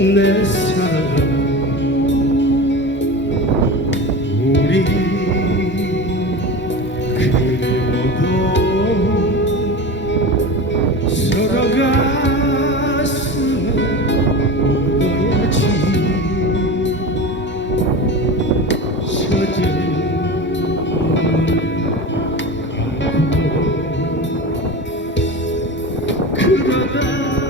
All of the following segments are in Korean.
내 사랑. 우리 그리워도 서로 가슴에 묻어야지? 서지는 않고 그러다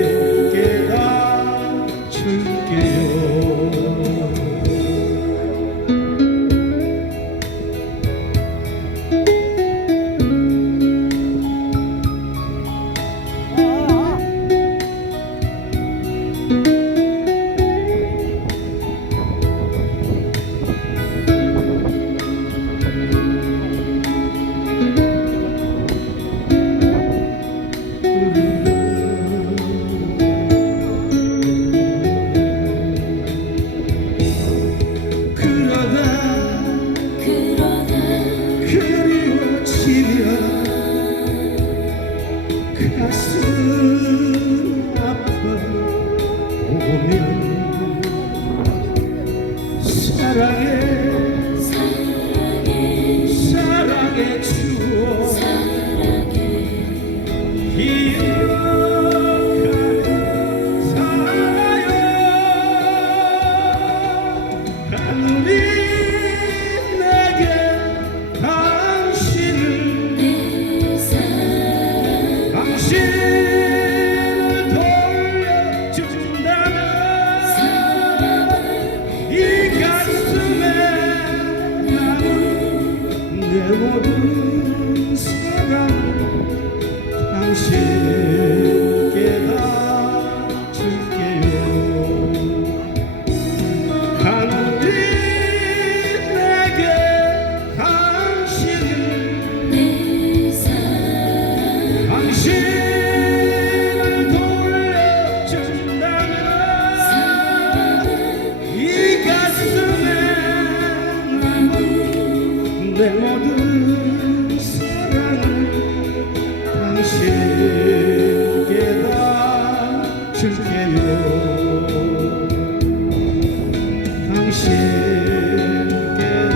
가슴 아파 오면 사랑해. 주시게 나 줄게요. 당신께 나